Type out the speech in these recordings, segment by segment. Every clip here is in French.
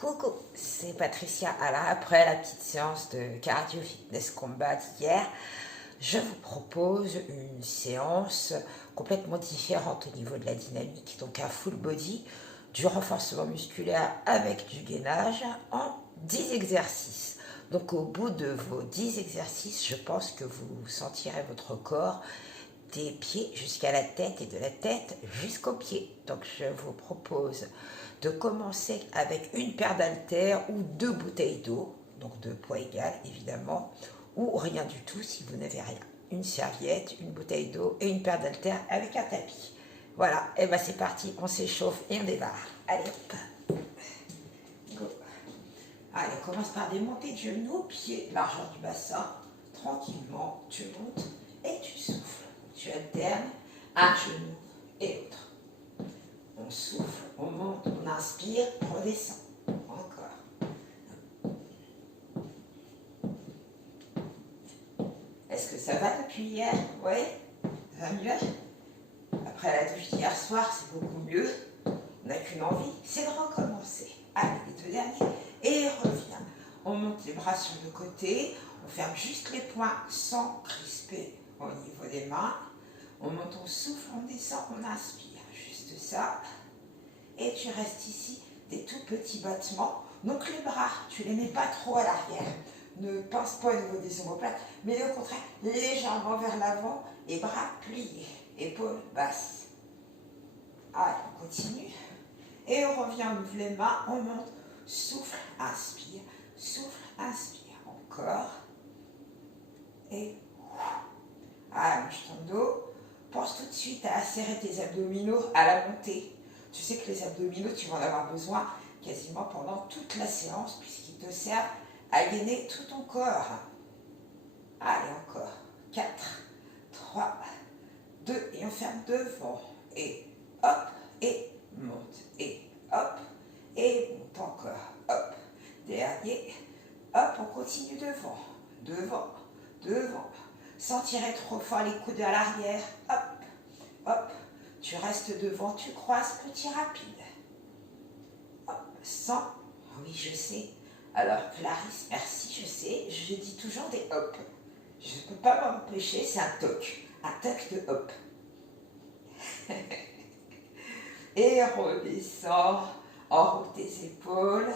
Coucou, c'est Patricia. Alors après la petite séance de cardio fitness combat d'hier, je vous propose une séance complètement différente au niveau de la dynamique, donc un full body, du renforcement musculaire avec du gainage en 10 exercices. Donc au bout de vos 10 exercices, je pense que vous sentirez votre corps des pieds jusqu'à la tête et de la tête jusqu'aux pieds. Donc je vous propose de commencer avec une paire d'haltères ou 2 bouteilles d'eau, donc de poids égal évidemment, ou rien du tout si vous n'avez rien. Une serviette, une bouteille d'eau et une paire d'haltères avec un tapis. Voilà, et ben c'est parti, on s'échauffe et on démarre. Allez hop, go. Allez, on commence par des montées de genoux, pieds, largeur du bassin. Tranquillement, tu montes et tu souffles. Tu alternes un genou et l'autre. On souffle, on monte, on inspire, on redescend. Encore. Est-ce que ça va depuis hier? Oui? Ça va mieux? Après la douche d'hier soir, c'est beaucoup mieux. On n'a qu'une envie, c'est de recommencer. Allez, les deux derniers. Et reviens. On monte les bras sur le côté. On ferme juste les poings sans crisper au niveau des mains. On monte, on souffle, on descend, on inspire. Juste ça. Et tu restes ici, des tout petits battements. Donc les bras, tu ne les mets pas trop à l'arrière. Ne pince pas au niveau des omoplates, mais au contraire, légèrement vers l'avant et bras pliés. Épaules basses. Allez, on continue. Et on revient, on ouvre les mains, on monte, souffle, inspire, encore. Et allonge ton dos. Pense tout de suite à serrer tes abdominaux à la montée. Tu sais que les abdominaux, tu vas en avoir besoin quasiment pendant toute la séance puisqu'ils te servent à gainer tout ton corps. Allez, encore. 4, 3, 2, et on ferme devant. Et hop, et monte. Et hop, et monte encore. Hop, dernier. Hop, on continue devant. Devant, devant. Sans tirer trop fort les coudes à l'arrière. Hop, hop. Tu restes devant, tu croises, petit rapide. Hop, 100. Oui, je sais. Alors, Clarisse, merci, je sais. Je dis toujours des hop. Je ne peux pas m'empêcher, c'est un toc. Un toc de hop. Et redescends. Enroule tes épaules.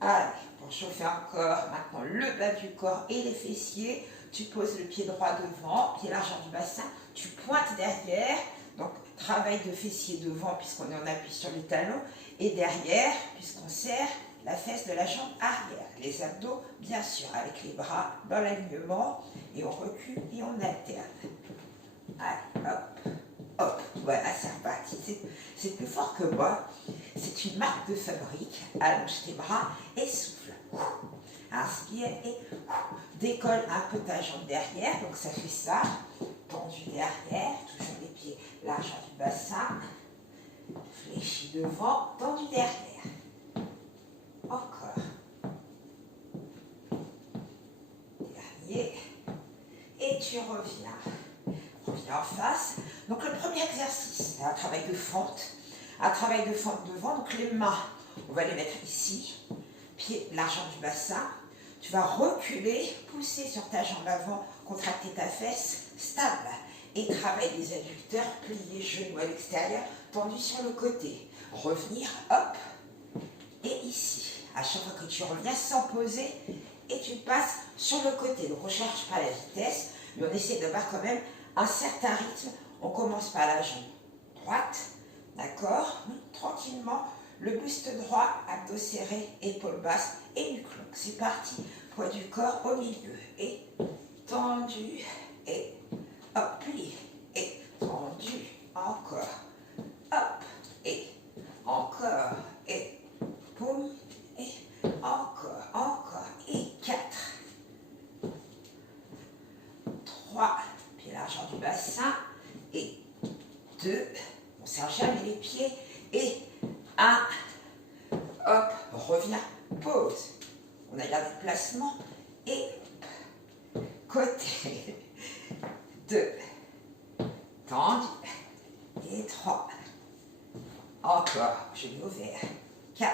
Allez, pour chauffer encore, maintenant le bas du corps et les fessiers. Tu poses le pied droit devant, pied largeur du bassin, tu pointes derrière, donc travail de fessier devant puisqu'on est en appui sur les talons, et derrière, puisqu'on serre la fesse de la jambe arrière. Les abdos, bien sûr, avec les bras dans l'alignement, et on recule et on alterne. Allez, hop, hop, voilà, c'est reparti. C'est plus fort que moi, c'est une marque de fabrique. Allonge tes bras et souffle. Inspire et décolle un peu ta jambe derrière, donc ça fait ça, tendu derrière, toujours les pieds largeur du bassin, fléchi devant, tendu derrière. Encore. Dernier. Et tu reviens. Reviens en face. Donc le premier exercice, c'est un travail de fente. Un travail de fente devant, donc les mains, on va les mettre ici, pied largeur du bassin. Tu vas reculer, pousser sur ta jambe avant, contracter ta fesse, stable. Et travailler les adducteurs, plier genoux à l'extérieur, tendu sur le côté. Revenir, hop, et ici. À chaque fois que tu reviens, sans poser, et tu passes sur le côté. Donc on ne cherche pas la vitesse, mais on essaie d'avoir quand même un certain rythme. On commence par la jambe droite, d'accord? Tranquillement. Le buste droit, abdos serrés, épaules basses et nuque longue. C'est parti. Poids du corps au milieu. Et tendu. Et hop, plié. Et tendu. Encore. Hop. Et encore. Et boum. Et encore. Encore. Et 4. 3. Pied largeur du bassin. Et 2. On ne serre jamais les pieds. Et 1, hop, reviens, pause. On a gardé le placement et hop, côté. 2, tendu. Et 3, encore, genou ouvert. 4,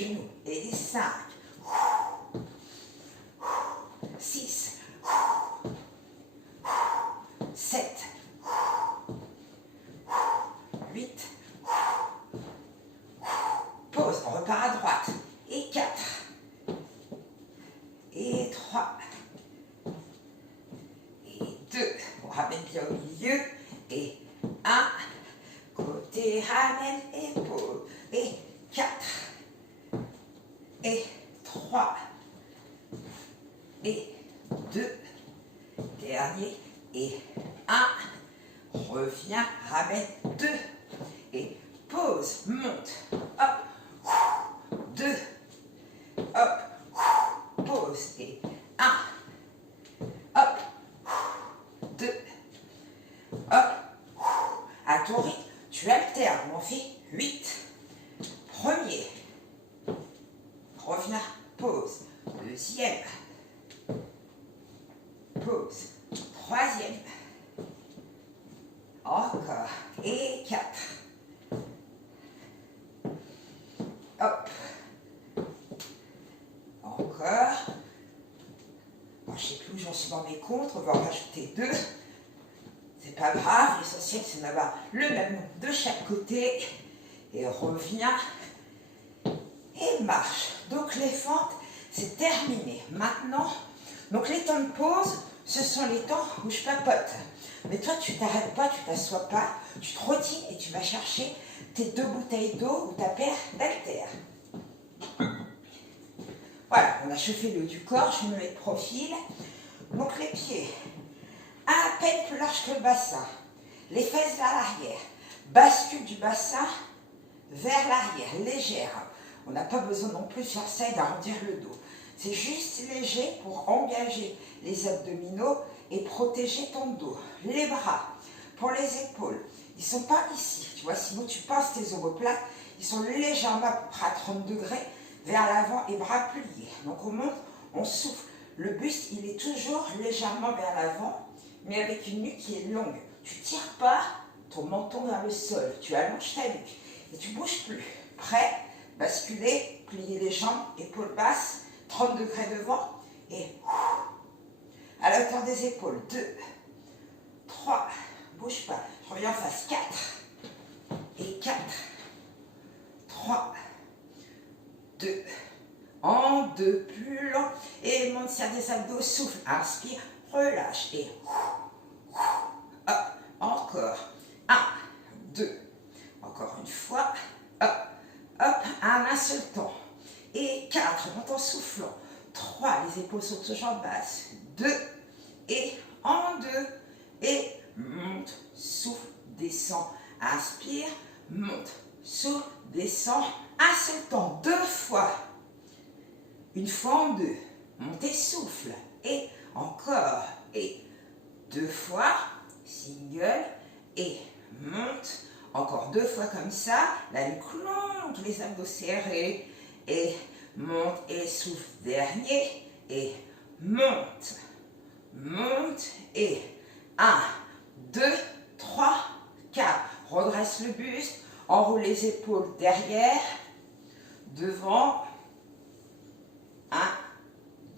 genoux. Et 5, 6, 7, 8, pause, on repart à droite. Et 4, et 3, et 2, on ramène bien au milieu, et 1, côté, ramène, épaule, et 4, et 3, et 2, dernier, et 1, reviens, ramène 2, et pause, monte, hop, 2, hop, pause, et 1, hop, 2, hop, à ton rythme, tu alternes, on fait 8, premier, reviens, pause, deuxième, pause, troisième, encore, et 4, hop, encore, bon, je ne sais plus où j'en suis dans mes comptes, on va en rajouter 2, c'est pas grave, l'essentiel c'est d'avoir le même nombre de chaque côté, et reviens, et marche. Donc les fentes, c'est terminé. Maintenant, donc les temps de pause, ce sont les temps où je papote. Mais toi, tu t'arrêtes pas, tu t'assois pas, tu trottines et tu vas chercher tes 2 bouteilles d'eau ou ta paire d'haltères. Voilà, on a chauffé le haut du corps, je me mets de profil. Donc les pieds, à peine plus large que le bassin. Les fesses vers l'arrière. Bascule du bassin vers l'arrière, légère. On n'a pas besoin non plus sur ça d'arrondir le dos. C'est juste léger pour engager les abdominaux et protéger ton dos. Les bras, pour les épaules, ils ne sont pas ici. Tu vois, sinon tu passes tes omoplates, ils sont légèrement à peu près à 30 degrés vers l'avant et bras pliés. Donc on monte, on souffle. Le buste, il est toujours légèrement vers l'avant, mais avec une nuque qui est longue. Tu ne tires pas ton menton vers le sol, tu allonges ta nuque et tu ne bouges plus. Prêt? Basculer, plier les jambes, épaules basses, 30 degrés devant et à la hauteur des épaules. 2, 3, bouge pas. Je reviens en face. 4 et 4, 3, 2, en 2, plus long. Et monte, serre des abdos, souffle, inspire, relâche et hop, encore. 1, 2, encore une fois. Hop. Hop, un seul temps. Et 4, monte en soufflant. 3, les épaules sont toujours en basse. 2, et en 2. Et monte, souffle, descend, inspire, monte, souffle, descend. Un seul temps, 2 fois. Une fois en 2. Montez, souffle. Et encore. Et 2 fois. Single. Et monte. Encore 2 fois comme ça, la nuque longue, les abdos serrés, et monte et souffle, dernier, et monte, monte, et 1, 2, 3, 4, redresse le buste, enroule les épaules derrière, devant, 1,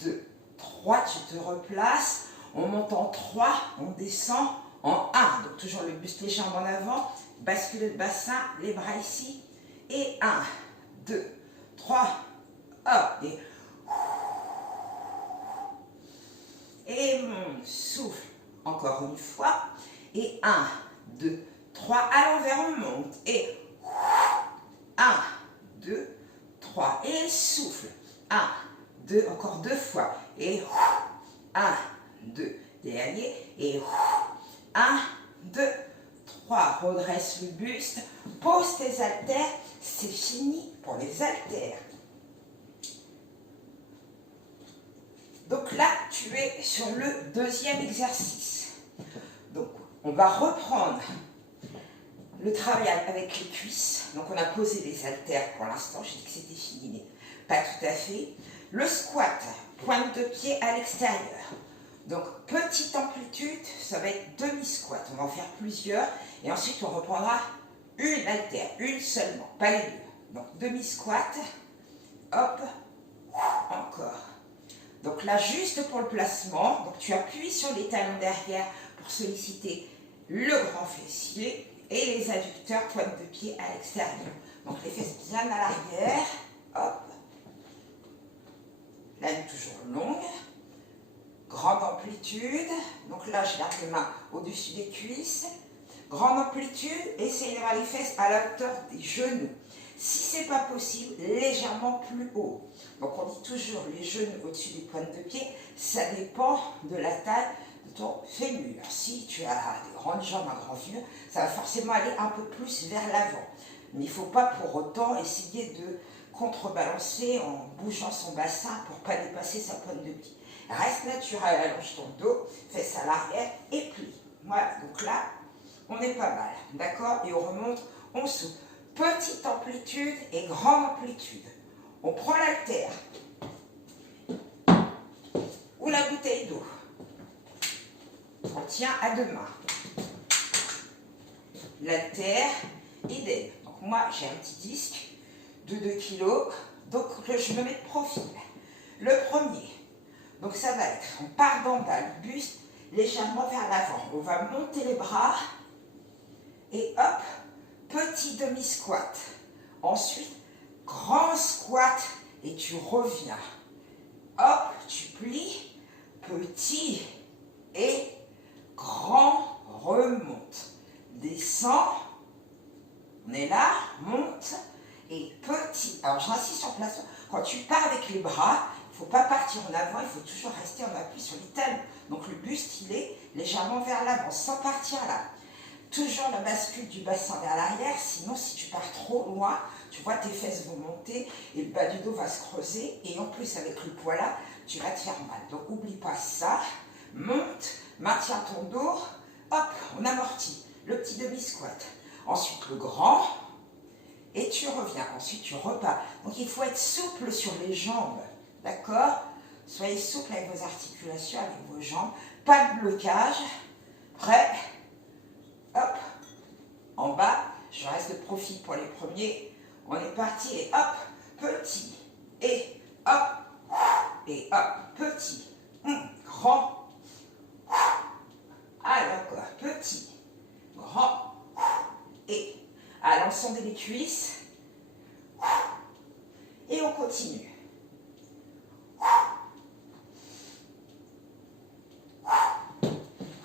2, 3, tu te replaces, on monte en 3, on descend en 1, donc toujours le buste, les jambes en avant, bascule le bassin, les bras ici, et 1, 2, 3, hop, et monte, souffle, encore une fois, et 1, 2, 3, à l'envers on monte, et 1, 2, 3, et souffle, 1, 2, encore 2 fois, et 1, 2, dernier, et 1, 2, 3, redresse le buste, pose tes haltères, c'est fini pour les haltères. Donc là, tu es sur le deuxième exercice. Donc, on va reprendre le travail avec les cuisses. Donc, on a posé les haltères pour l'instant. J'ai dit que c'était fini, mais pas tout à fait. Le squat, pointe de pied à l'extérieur. Donc, petite amplitude, ça va être demi-squat. On va en faire plusieurs. Et ensuite, on reprendra une haltère, une seulement, pas les deux. Donc, demi-squat, hop, encore. Donc là, juste pour le placement, donc tu appuies sur les talons derrière pour solliciter le grand fessier et les adducteurs, pointe de pied à l'extérieur. Donc les fesses bien à l'arrière, hop. La nuque toujours longue, grande amplitude. Donc là, je garde les mains au-dessus des cuisses. Grande amplitude, essayez d'avoir les fesses à la hauteur des genoux. Si ce n'est pas possible, légèrement plus haut. Donc on dit toujours les genoux au-dessus des pointes de pied, ça dépend de la taille de ton fémur. Si tu as des grandes jambes, un grand fémur, ça va forcément aller un peu plus vers l'avant. Mais il ne faut pas pour autant essayer de contrebalancer en bougeant son bassin pour ne pas dépasser sa pointe de pied. Reste naturel, allonge ton dos, fesses à l'arrière et plie. Voilà, donc là, on est pas mal, d'accord? Et on remonte, on souffle. Petite amplitude et grande amplitude. On prend l'haltère ou la bouteille d'eau. On tient à deux mains. L'haltère, idem. Donc moi, j'ai un petit disque de 2 kg, donc je me mets de profil. Le premier, donc ça va être, on part d'en bas, le buste légèrement vers l'avant. On va monter les bras et hop, petit demi-squat. Ensuite, grand squat et tu reviens. Hop, tu plies, petit et grand, remonte. Descends, on est là, monte et petit. Alors j'insiste sur le placement. Quand tu pars avec les bras, il ne faut pas partir en avant, il faut toujours rester en appui sur les talons. Donc le buste, il est légèrement vers l'avant, sans partir là. Toujours la bascule du bassin vers l'arrière, sinon si tu pars trop loin, tu vois tes fesses vont monter et le bas du dos va se creuser et en plus avec le poids là, tu vas te faire mal. Donc n'oublie pas ça, monte, maintiens ton dos, hop, on amortit le petit demi-squat. Ensuite le grand et tu reviens, ensuite tu repars. Donc il faut être souple sur les jambes, d'accord? Soyez souple avec vos articulations, avec vos jambes, pas de blocage, prêt? Hop, en bas, je reste de profil pour les premiers. On est parti et hop, petit, et hop, petit, grand, alors encore, petit, grand, et à l'ensemble des cuisses, et on continue.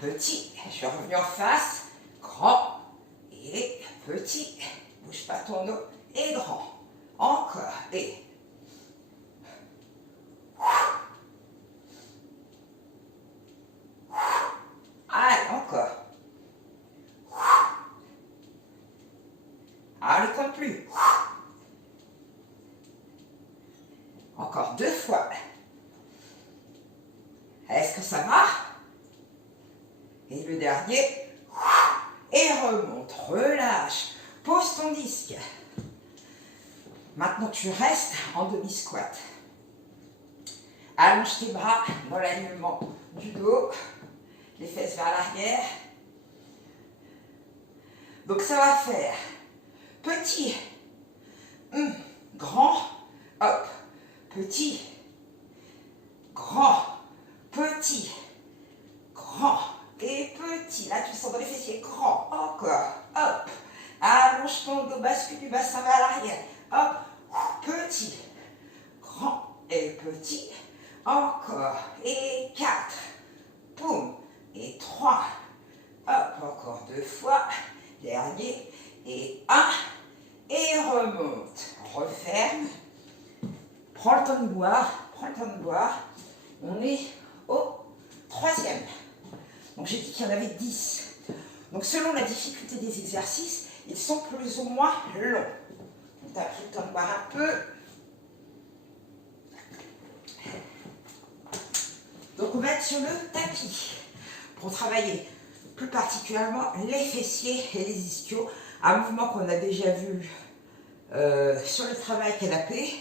Petit, je suis revenu en face. Grand et petit, bouge pas ton dos, et grand, encore, et allez, encore, allez, compte plus, encore 2 fois, est-ce que ça marche? Et le dernier, et remonte, relâche, pose ton disque. Maintenant tu restes en demi-squat. Allonge tes bras dans l'alignement du dos, les fesses vers l'arrière. Donc ça va faire petit, grand, hop, petit, grand, petit, grand. Et petit, là tu sens dans les fessiers, grand, encore, hop, allonge ton dos, bascule du bassin vers l'arrière, hop, petit, grand et petit, encore, et 4, boum, et 3, hop, encore 2 fois, dernier, et 1, et remonte, referme, prends le temps de boire, on est au 3e. Donc j'ai dit qu'il y en avait 10. Donc selon la difficulté des exercices, ils sont plus ou moins longs. Tu as pris le temps de boire un peu. Donc on va être sur le tapis pour travailler plus particulièrement les fessiers et les ischios. Un mouvement qu'on a déjà vu sur le travail canapé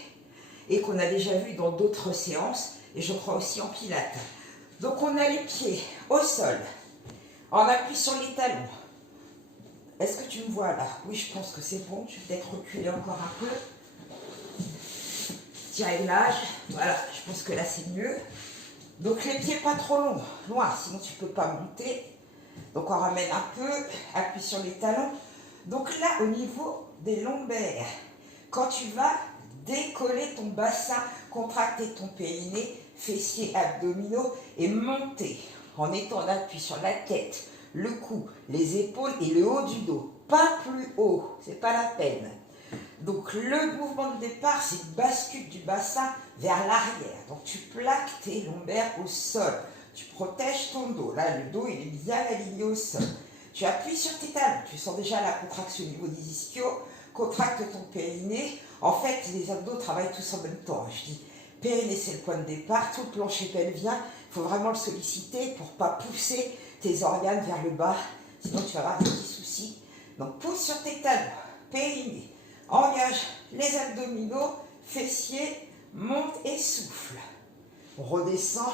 et qu'on a déjà vu dans d'autres séances et je crois aussi en pilates. Donc on a les pieds au sol, en appui sur les talons. Est-ce que tu me vois là? Oui, je pense que c'est bon. Je vais peut-être reculer encore un peu. petit réglage. Voilà, je pense que là c'est mieux. Donc les pieds pas trop longs, loin, sinon tu peux pas monter. Donc on ramène un peu, appuie sur les talons. Donc là, au niveau des lombaires, quand tu vas décoller ton bassin, contracter ton périnée, fessiers, abdominaux et monter en étant en appui sur la tête, le cou, les épaules et le haut du dos. Pas plus haut, c'est pas la peine. Donc le mouvement de départ, c'est une bascule du bassin vers l'arrière. Donc tu plaques tes lombaires au sol. Tu protèges ton dos. Là, le dos, il est bien aligné au sol. Tu appuies sur tes talons. Tu sens déjà la contraction au niveau des ischios. Contracte ton périnée. En fait, les abdos travaillent tous en même temps. Je dis, périnée, c'est le point de départ. Tout le plancher pelvien, il faut vraiment le solliciter pour ne pas pousser tes organes vers le bas. Sinon, tu vas avoir des petits soucis. Donc, pousse sur tes talons. Périnée. Engage les abdominaux, fessiers, monte et souffle. On redescend,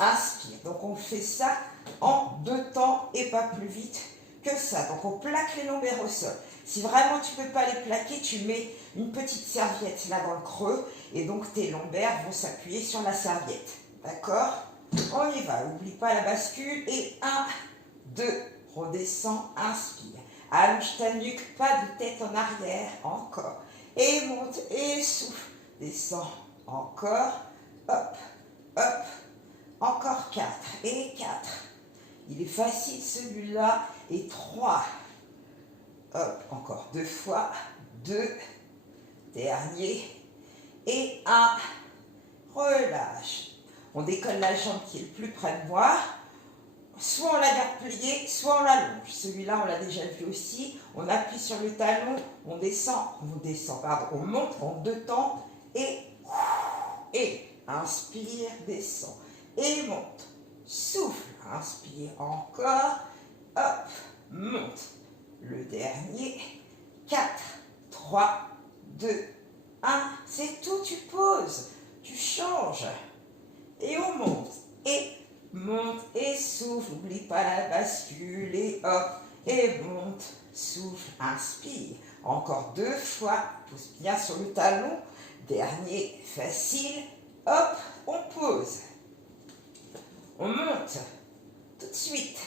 inspire. Donc on fait ça en 2 temps et pas plus vite que ça. Donc on plaque les lombaires au sol. Si vraiment tu ne peux pas les plaquer, tu mets une petite serviette là dans le creux et donc tes lombaires vont s'appuyer sur la serviette. D'accord? On y va. N'oublie pas la bascule et 1, 2, redescends, inspire. Allonge ta nuque, pas de tête en arrière, encore. Et monte, et souffle. Descends, encore. Hop, hop. Encore 4. Et 4. Il est facile celui-là. Et 3. Hop, encore 2 fois. 2. Dernier. Et 1. Relâche. On décolle la jambe qui est le plus près de moi. Soit on la garde pliée, soit on l'allonge. Celui-là, on l'a déjà vu aussi. On appuie sur le talon, on monte en 2 temps et inspire, descend et monte. Souffle, inspire encore, hop, monte. Le dernier, 4, 3, 2, 1. C'est tout, tu poses, tu changes et on monte et monte et souffle, n'oublie pas la bascule et hop, et monte, souffle, inspire. Encore 2 fois, pousse bien sur le talon. Dernier, facile, hop, on pose. On monte tout de suite.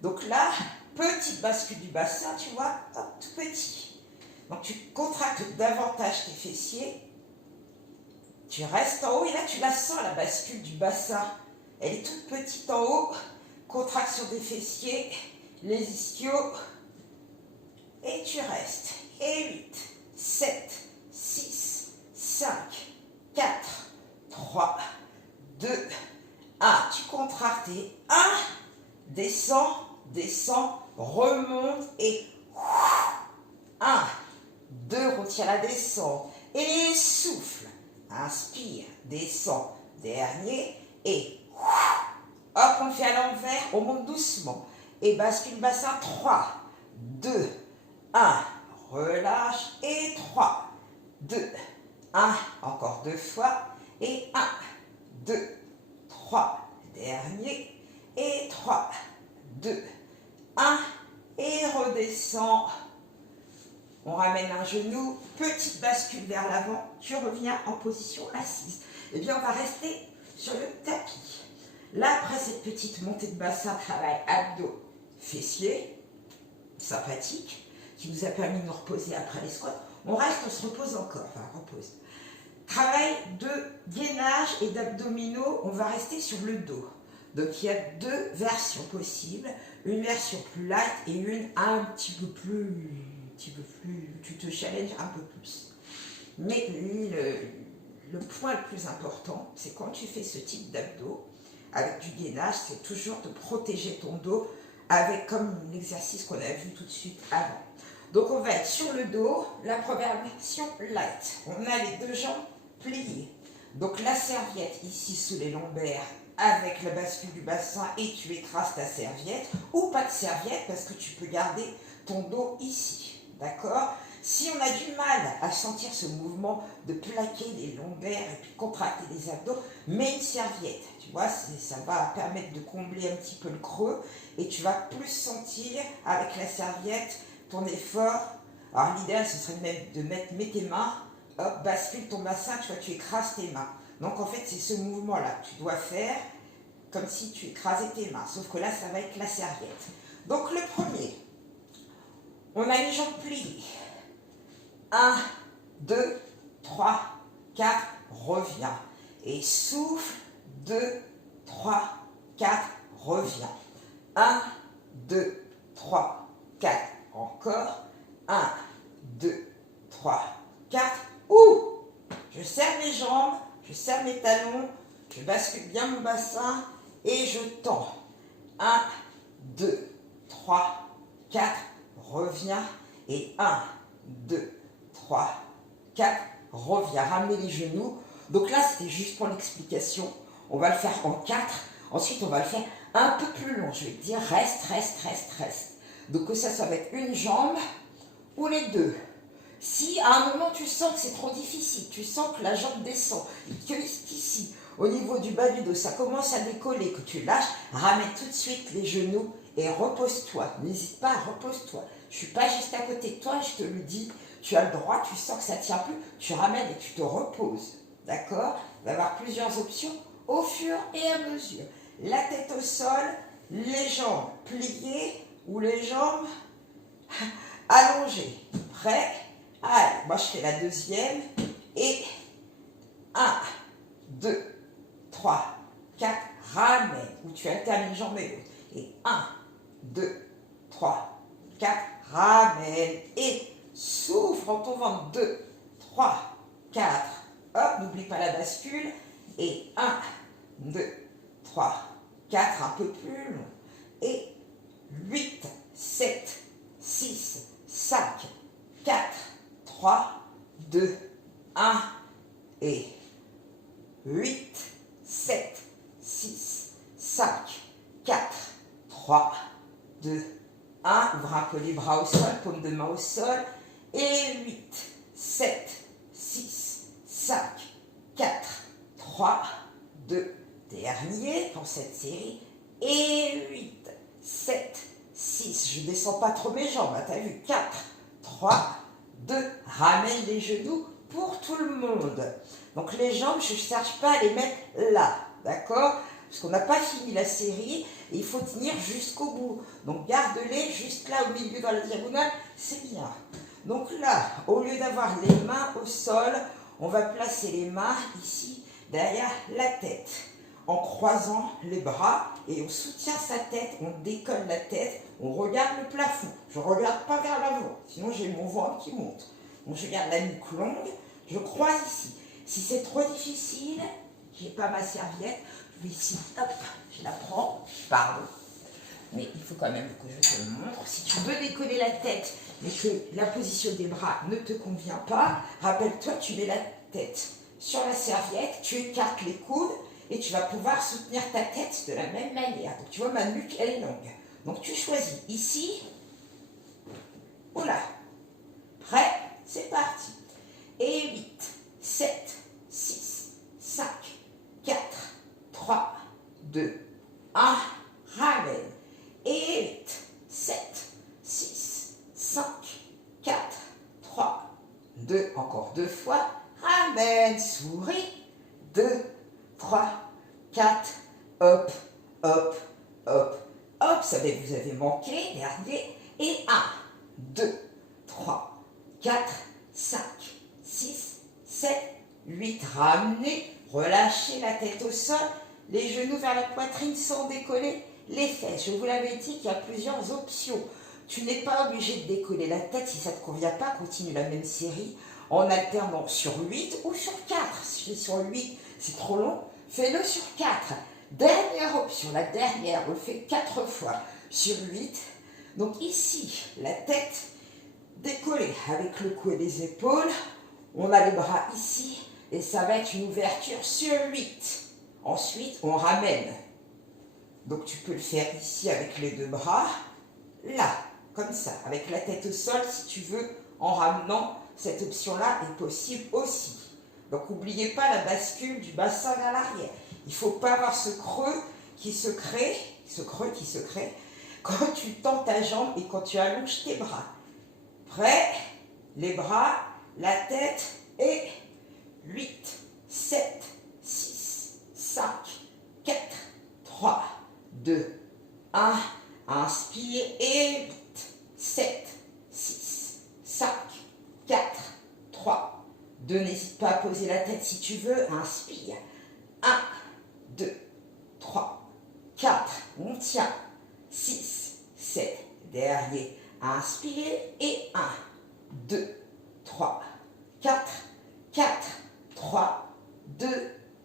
Donc là, petite bascule du bassin, tu vois, hop, tout petit. Donc tu contractes davantage tes fessiers. Tu restes en haut et là tu la sens, la bascule du bassin. Elle est toute petite en haut, contraction des fessiers, les ischios, et tu restes. Et 8, 7, 6, 5, 4, 3, 2, 1. Tu contractes et 1, descends, descends, remonte et 1, 2, retire la descente et souffle. Inspire, descends, dernier et hop, on fait à l'envers, on monte doucement. Et bascule bassin, 3, 2, 1. Relâche. Et 3, 2, 1. Encore 2 fois. Et 1, 2, 3. Dernier. Et 3, 2, 1. Et redescend. On ramène un genou. Petite bascule vers l'avant. Tu reviens en position assise. Eh bien, on va rester sur le tapis. Là, après cette petite montée de bassin, travail abdos, fessiers, sympathique, qui nous a permis de nous reposer après les squats. On reste, on se repose encore, enfin repose. Travail de gainage et d'abdominaux, on va rester sur le dos. Donc il y a 2 versions possibles, une version plus light et une un petit peu plus, tu te challenges un peu plus. Mais le point le plus important, c'est quand tu fais ce type d'abdos, avec du gainage, c'est toujours de protéger ton dos avec comme l'exercice qu'on a vu tout de suite avant. Donc on va être sur le dos, la première version light. On a les 2 jambes pliées. Donc la serviette ici sous les lombaires avec la bascule du bassin et tu écrases ta serviette ou pas de serviette parce que tu peux garder ton dos ici. D'accord? Si on a du mal à sentir ce mouvement de plaquer les lombaires et puis contracter les abdos, mets une serviette. Tu vois, ça va permettre de combler un petit peu le creux et tu vas plus sentir avec la serviette ton effort. Alors l'idéal, ce serait même de mettre tes mains hop, bascule ton bassin, tu vois, tu écrases tes mains. Donc en fait, c'est ce mouvement-là que tu dois faire comme si tu écrasais tes mains. Sauf que là, ça va être la serviette. Donc le premier, on a les jambes pliées. 1, 2, 3, 4, reviens. Et souffle, 2, 3, 4, reviens. 1, 2, 3, 4, encore. 1, 2, 3, 4. Ouh! Je serre mes jambes, je serre mes talons, je bascule bien mon bassin et je tends. 1, 2, 3, 4, reviens. Et 1, 2, 3, 4, reviens. Ramenez les genoux. Donc là, c'était juste pour l'explication. On va le faire en 4. Ensuite, on va le faire un peu plus long. Je vais te dire, reste, reste, reste, reste. Donc ça va être une jambe ou les deux. Si à un moment tu sens que c'est trop difficile, tu sens que la jambe descend, que ici, au niveau du bas du dos, ça commence à décoller, que tu lâches, ramène tout de suite les genoux et repose-toi. N'hésite pas, repose-toi. Je ne suis pas juste à côté de toi, je te le dis. Tu as le droit, tu sens que ça ne tient plus, tu ramènes et tu te reposes. D'accord? Il va y avoir plusieurs options au fur et à mesure. La tête au sol, les jambes pliées ou les jambes allongées. Prêt? Allez, moi je fais la deuxième. Et 1, 2, 3, 4, ramène. Ou tu alternes une jambe et l'autre. Et 1, 2, 3, 4, ramène. Et souffle en ton ventre. 2, 3, 4. Hop, n'oublie pas la bascule. Et 1, 2, 3, 4, un peu plus long. Et 8, 7, 6, 5, 4, 3, 2, 1. Et 8, 7, 6, 5, 4, 3, 2, 1. Ouvre un peu les bras au sol, paume de main au sol. Et 8, 7, 6, 5, 4, 3, 2, dernier pour cette série. Et 8, 7, 6. Je ne descends pas trop mes jambes, tu as vu. 4, 3, 2. Ramène les genoux pour tout le monde. Donc les jambes, je ne cherche pas à les mettre là, d'accord? Parce qu'on n'a pas fini la série et il faut tenir jusqu'au bout. Donc garde-les juste là au milieu dans la diagonale, c'est bien. Donc là, au lieu d'avoir les mains au sol, on va placer les mains ici derrière la tête en croisant les bras et on soutient sa tête, on décolle la tête, on regarde le plafond. Je ne regarde pas vers l'avant, sinon j'ai mon ventre qui monte. Donc je garde la nuque longue, je croise ici. Si c'est trop difficile, je n'ai pas ma serviette, je vais ici, hop, je la prends, pardon. Mais il faut quand même que je te le montre. Si tu veux décoller la tête, mais que la position des bras ne te convient pas, rappelle-toi, tu mets la tête sur la serviette, tu écartes les coudes et tu vas pouvoir soutenir ta tête de la même manière. Donc tu vois, ma nuque, elle est longue. Donc tu choisis ici, oula, prêt, c'est parti. Et 8, 7, 6, 5, 4, 3, 2, 1, ramène. Et 8, 7, 6, 5, 4, 3, 2, encore 2 fois, ramène, souris, 2, 3, 4, hop, hop, hop, hop, ça vous avez manqué, dernier, et 1, 2, 3, 4, 5, 6, 7, 8, ramenez, relâchez la tête au sol, les genoux vers la poitrine sans décoller les fesses. Je vous l'avais dit qu'il y a plusieurs options. Tu n'es pas obligé de décoller la tête si ça ne te convient pas, continue la même série en alternant sur 8 ou sur 4. Si je fais sur 8, c'est trop long, fais-le sur 4. Dernière option, la dernière, on le fait 4 fois sur 8. Donc ici, la tête décollée avec le cou et les épaules. On a les bras ici et ça va être une ouverture sur 8. Ensuite, on ramène. Donc tu peux le faire ici avec les deux bras, là, comme ça, avec la tête au sol si tu veux, en ramenant. Cette option-là est possible aussi. Donc n'oubliez pas la bascule du bassin vers l'arrière. Il ne faut pas avoir ce creux qui se crée, quand tu tends ta jambe et quand tu allonges tes bras. Prêt? Les bras, la tête et 8, 7, 6, 5, 4, 3, 2, 1. Inspire et 8, 7, 6, 5, 4, 3, 2. N'hésite pas à poser la tête si tu veux. Inspire. 1, 2, 3, 4. On tient. 6, 7. Dernier. Inspire et 1, 2, 3, 4, 3, 2,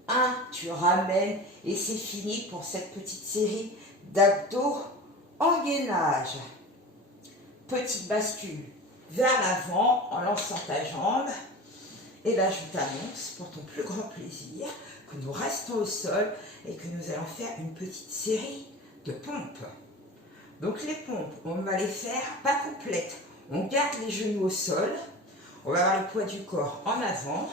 1. Tu ramènes et c'est fini pour cette petite série d'abdos en gainage. Petite bascule vers l'avant en lançant ta jambe. Et là, je t'annonce pour ton plus grand plaisir que nous restons au sol et que nous allons faire une petite série de pompes. Donc les pompes, on va les faire pas complètes. On garde les genoux au sol. On va avoir le poids du corps en avant.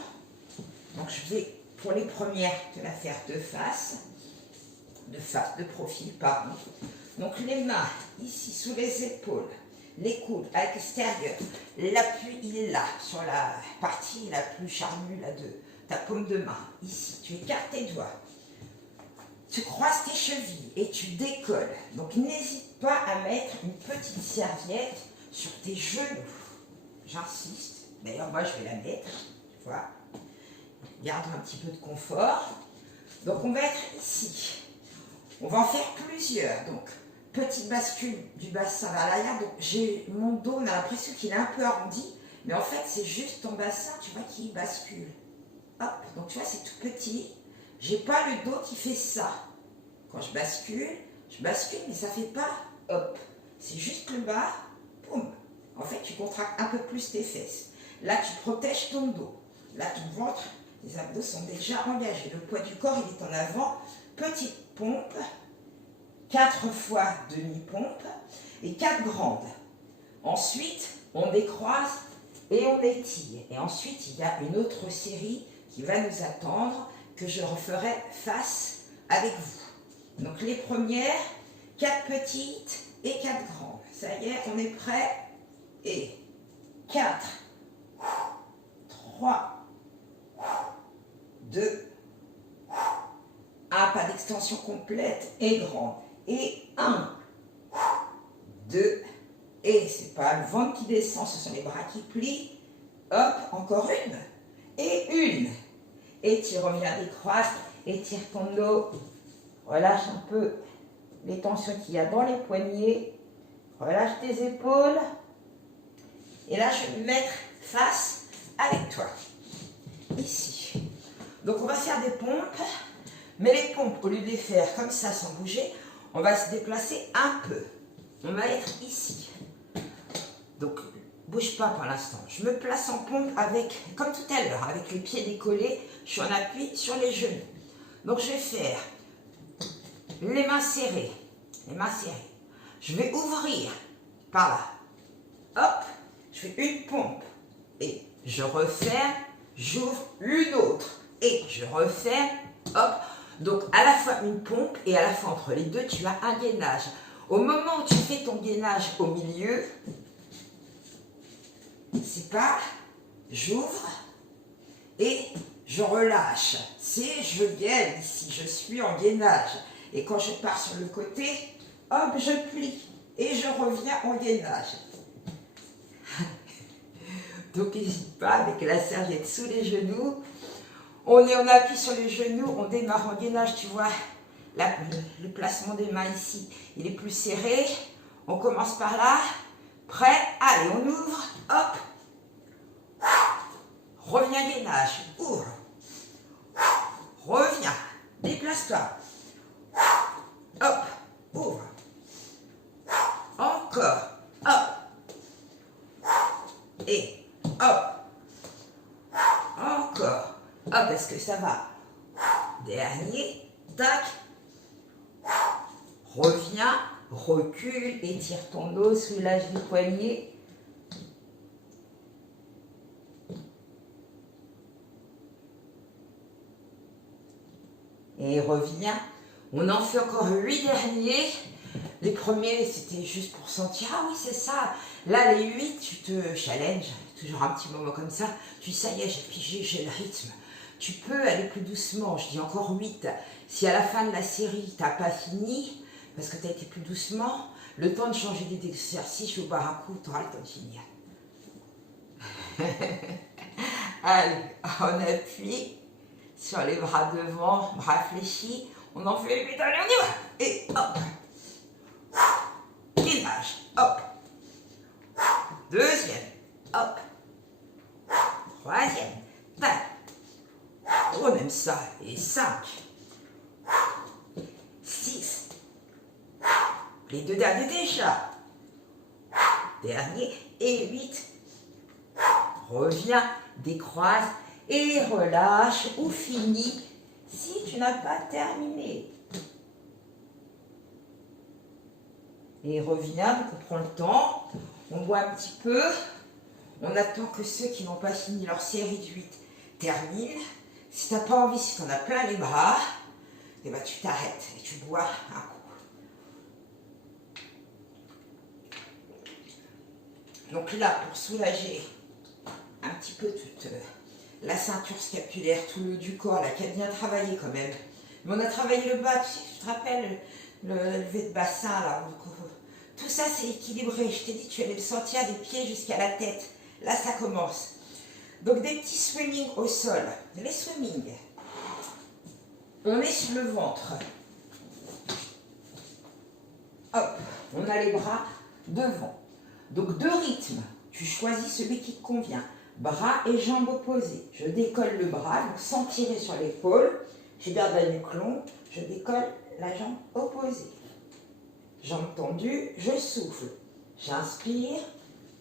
Donc je vais pour les premières te la faire de profil, pardon. Donc les mains ici sous les épaules, les coudes à l'extérieur, l'appui il est là, sur la partie la plus charnue là, de ta paume de main. Ici, tu écartes tes doigts, tu croises tes chevilles et tu décolles. Donc n'hésite pas à mettre une petite serviette sur tes genoux. J'insiste, d'ailleurs moi je vais la mettre, tu vois. Garde un petit peu de confort. Donc on va être ici. On va en faire plusieurs. Donc petite bascule du bassin vers l'arrière. Donc j'ai mon dos, on a l'impression qu'il est un peu arrondi, mais en fait c'est juste ton bassin, tu vois, qui bascule. Hop, donc tu vois, c'est tout petit. J'ai pas le dos qui fait ça. Quand je bascule, mais ça fait pas hop. C'est juste le bas, boum. En fait, tu contractes un peu plus tes fesses. Là, tu protèges ton dos. Là, ton ventre, les abdos sont déjà engagés. Le poids du corps, il est en avant. Petite pompe. 4 fois demi-pompe et 4 grandes. Ensuite, on décroise et on étire. Et ensuite, il y a une autre série qui va nous attendre, que je referai face avec vous. Donc les premières, 4 petites et 4 grandes. Ça y est, on est prêt. Et 4, 3, 2, 1, pas d'extension complète et grande. Et 1, 2, et c'est pas le ventre qui descend, ce sont les bras qui plient. Hop, encore une. Et une. Et tu reviens, décroise, étire ton dos. Relâche un peu les tensions qu'il y a dans les poignets. Relâche tes épaules. Et là, je vais me mettre face avec toi. Ici. Donc, on va faire des pompes. Mais les pompes, au lieu de les faire comme ça, sans bouger, on va se déplacer un peu. On va être ici. Donc, bouge pas pour l'instant. Je me place en pompe avec, comme tout à l'heure, avec les pieds décollés. Je suis en appui sur les genoux. Donc, je vais faire les mains serrées. Les mains serrées. Je vais ouvrir par là. Hop, je fais une pompe. Et je referme, j'ouvre une autre. Et je referme, hop. Donc, à la fois une pompe et à la fois entre les deux, tu as un gainage. Au moment où tu fais ton gainage au milieu, c'est pas j'ouvre et je relâche. C'est je gaine ici, je suis en gainage. Et quand je pars sur le côté, hop, je plie et je reviens en gainage. Donc, n'hésite pas avec la serviette sous les genoux. On est en appui sur les genoux, on démarre en gainage, tu vois, le placement des mains ici, il est plus serré. On commence par là, prêt, allez, on ouvre, hop, reviens gainage, ouvre, reviens, déplace-toi, hop, ouvre, encore, hop, et hop, encore. Hop, est-ce que ça va? Dernier, tac. Reviens, recule, étire ton dos, soulage les poignets. Et reviens. On en fait encore 8 derniers. Les premiers, c'était juste pour sentir, ah oui, c'est ça. Là, les 8, tu te challenges, toujours un petit moment comme ça, tu dis ça y est, j'ai figé, j'ai le rythme. Tu peux aller plus doucement, je dis encore 8. Si à la fin de la série, tu n'as pas fini, parce que tu as été plus doucement, le temps de changer d'exercice au bar à coups, tu auras le temps de finir. Allez, on appuie sur les bras devant, bras fléchis. On en fait 8, allez, on y va. Et hop. Guidage, hop. Deuxième, hop. Troisième, tac. On aime ça. Et 5, 6. Les deux derniers déjà. Dernier et 8. Reviens, décroise et relâche ou finis si tu n'as pas terminé. Et reviens, donc on prend le temps, on boit un petit peu, on attend que ceux qui n'ont pas fini leur série de 8 terminent. Si tu n'as pas envie, si tu en as plein les bras, eh ben tu t'arrêtes et tu bois un coup. Donc là, pour soulager un petit peu toute la ceinture scapulaire, tout le haut du corps, là, qui a bien travaillé quand même. Mais on a travaillé le bas, tu te rappelles, le levé de bassin, là. Tout ça, c'est équilibré. Je t'ai dit, tu allais le sentir des pieds jusqu'à la tête. Là, ça commence. Donc, des petits swimming au sol. Les swimming. On est sur le ventre. Hop, on a les bras devant. Donc, 2 rythmes. Tu choisis celui qui te convient. Bras et jambes opposées. Je décolle le bras, donc sans tirer sur l'épaule. Je garde la nuque longue. Je décolle la jambe opposée. Jambes tendues, je souffle. J'inspire,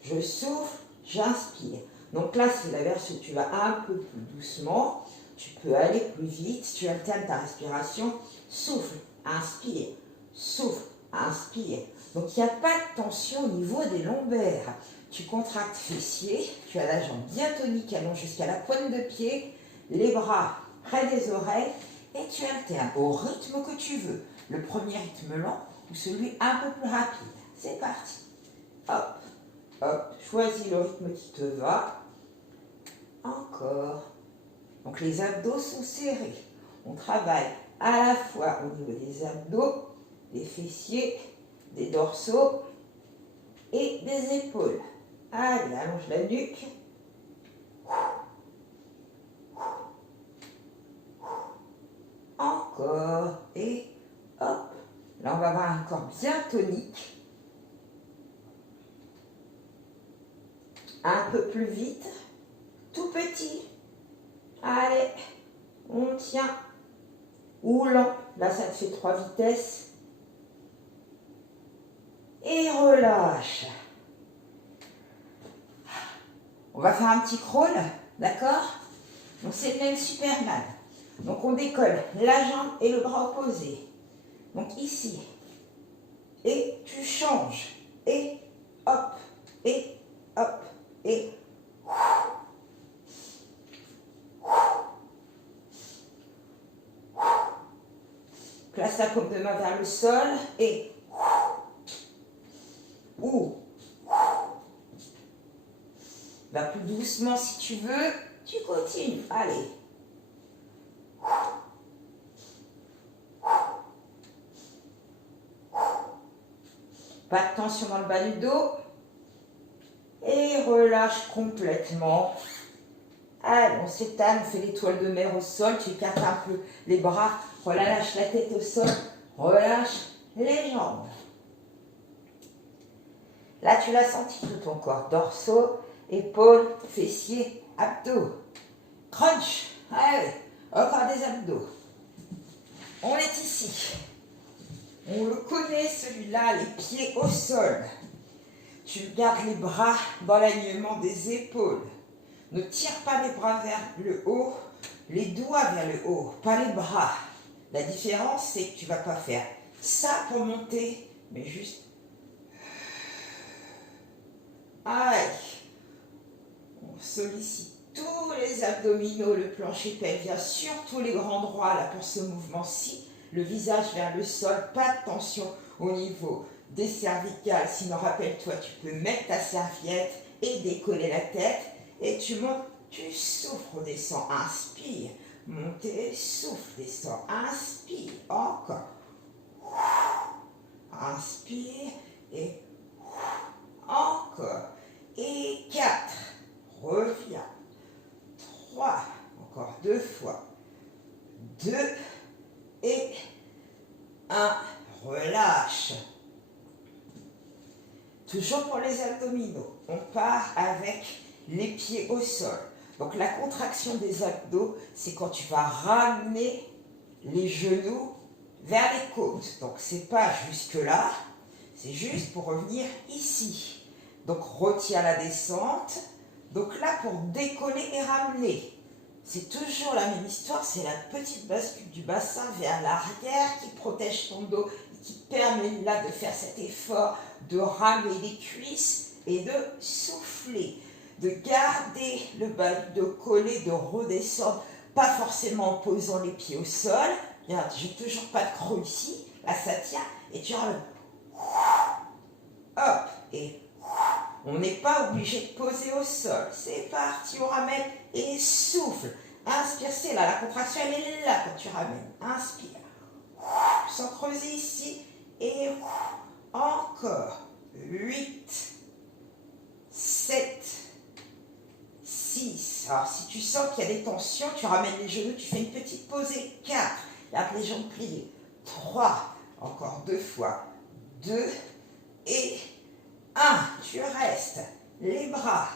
je souffle, j'inspire. Donc là, c'est la version où tu vas un peu plus doucement. Tu peux aller plus vite. Tu alternes ta respiration. Souffle, inspire, souffle, inspire. Donc il n'y a pas de tension au niveau des lombaires. Tu contractes fessiers, tu as la jambe bien tonique, allonge jusqu'à la pointe de pied, les bras près des oreilles et tu alternes au rythme que tu veux. Le premier rythme lent ou celui un peu plus rapide. C'est parti. Hop, hop, choisis le rythme qui te va. Encore. Donc les abdos sont serrés. On travaille à la fois au niveau des abdos, des fessiers, des dorsaux et des épaules. Allez, allonge la nuque. Encore. Et hop. Là, on va avoir un corps bien tonique. Un peu plus vite. Tout petit. Allez. On tient. Ou lent. Là, ça te fait 3 vitesses. Et relâche. On va faire un petit crawl, d'accord? Donc c'est le même Superman. Donc on décolle la jambe et le bras opposé. Donc ici. Et tu changes. Et hop. Et hop. Et place la paume de main vers le sol. Et ou va plus doucement si tu veux, tu continues. Allez. Pas de tension dans le bas du dos. Et relâche complètement. Allez, on s'étale, on fait l'étoile de mer au sol. Tu écartes un peu les bras. Relâche la tête au sol. Relâche les jambes. Là, tu l'as senti tout ton corps. Dorsaux, épaules, fessiers, abdos. Crunch. Allez, encore des abdos. On est ici. On le connaît celui-là, les pieds au sol. Tu gardes les bras dans l'alignement des épaules. Ne tire pas les bras vers le haut, les doigts vers le haut, pas les bras. La différence, c'est que tu ne vas pas faire ça pour monter, mais juste... Aïe. On sollicite tous les abdominaux, le plancher pelvien, surtout les grands droits là pour ce mouvement-ci. Le visage vers le sol, pas de tension au niveau des cervicales. Sinon, rappelle-toi, tu peux mettre ta serviette et décoller la tête. et tu montes, tu souffles, redescends, inspire, montez, souffle, descends, inspire, encore, inspire, et encore, et 4, reviens, 3, encore 2 fois, 2, et 1, relâche. Toujours pour les abdominaux, on part avec les pieds au sol. Donc la contraction des abdos, c'est quand tu vas ramener les genoux vers les côtes. Donc c'est pas jusque là, c'est juste pour revenir ici. Donc retiens la descente. Donc là pour décoller et ramener. C'est toujours la même histoire, c'est la petite bascule du bassin vers l'arrière qui protège ton dos, qui permet là de faire cet effort, de ramener les cuisses et de souffler, de garder le bas, de coller, de redescendre, pas forcément en posant les pieds au sol. Regarde, j'ai toujours pas de creux ici, là ça tient, et tu ramènes. Hop, et on n'est pas obligé de poser au sol. C'est parti, on ramène et souffle. Inspire, c'est là, la contraction elle est là quand tu ramènes. Inspire. Sans creuser ici. Et encore. 8, 7, 6. Alors si tu sens qu'il y a des tensions, tu ramènes les genoux, tu fais une petite pause. Et 4. Et après les jambes pliées. 3. Encore 2 fois. 2 et 1, tu restes, les bras,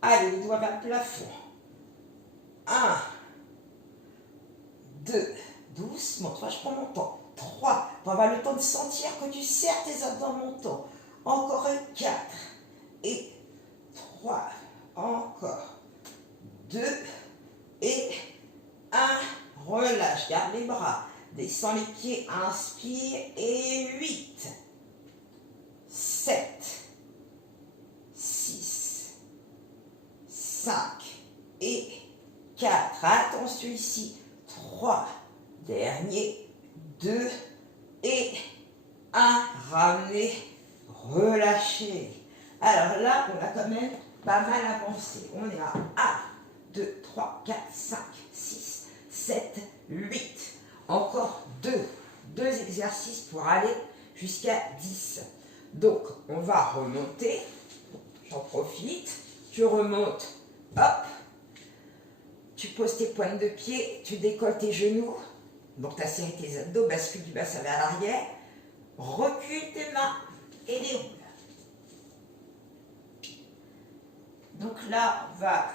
allez, les doigts vers le plafond, 1, 2, doucement, toi je prends mon temps, 3, on va avoir le temps de sentir que tu serres tes abdos en montant, encore 4, et 3, encore, 2, et 1, relâche, garde les bras, descends les pieds, inspire, et 8, 7, 6, 5 et 4. Attention ici. 3, dernier, 2 et 1. Ramenez, relâchez. Alors là, on a quand même pas mal avancé. On est à 1, 2, 3, 4, 5, 6, 7, 8. Encore 2. 2 exercices pour aller jusqu'à 10. Donc, on va remonter, j'en profite, tu remontes, hop, tu poses tes pointes de pied, tu décolles tes genoux, donc tu as serré tes abdos, bascule du bassin vers l'arrière, recule tes mains et les roule. Donc là, on va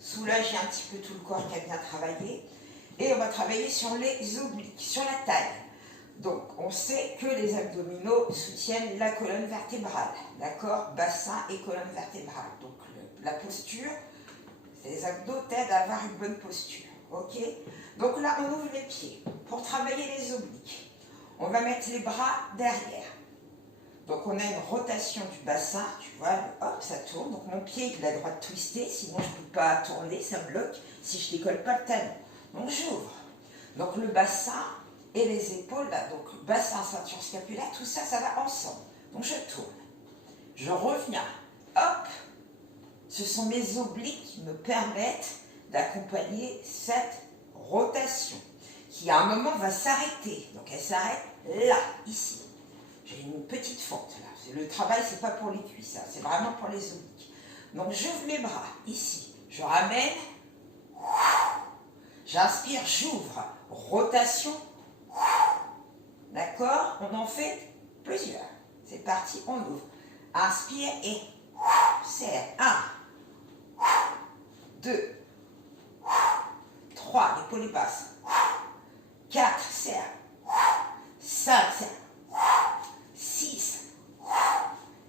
soulager un petit peu tout le corps qui a bien travaillé, et on va travailler sur les obliques, sur la taille. Donc, on sait que les abdominaux soutiennent la colonne vertébrale, d'accord? Bassin et colonne vertébrale. Donc, la posture, les abdos t'aident à avoir une bonne posture, ok? Donc là, on ouvre les pieds. Pour travailler les obliques, on va mettre les bras derrière. Donc, on a une rotation du bassin, tu vois, hop, ça tourne. Donc, mon pied, il a le droit de twister, sinon je ne peux pas tourner, ça bloque si je ne décolle pas le talon. Donc, j'ouvre. Donc, le bassin et les épaules, là, donc bassin, ceinture scapulaire, tout ça, ça va ensemble. Donc je tourne, je reviens, hop, ce sont mes obliques qui me permettent d'accompagner cette rotation, qui à un moment va s'arrêter. Donc elle s'arrête là, ici. J'ai une petite fente là. Le travail, c'est pas pour les cuisses, c'est vraiment pour les obliques. Donc j'ouvre mes bras, ici, je ramène, j'inspire, j'ouvre, rotation. D'accord? On en fait plusieurs. C'est parti, on ouvre. Inspire et serre. 1, 2, 3, l'épaule est basse. 4, serre. 5, serre. 6,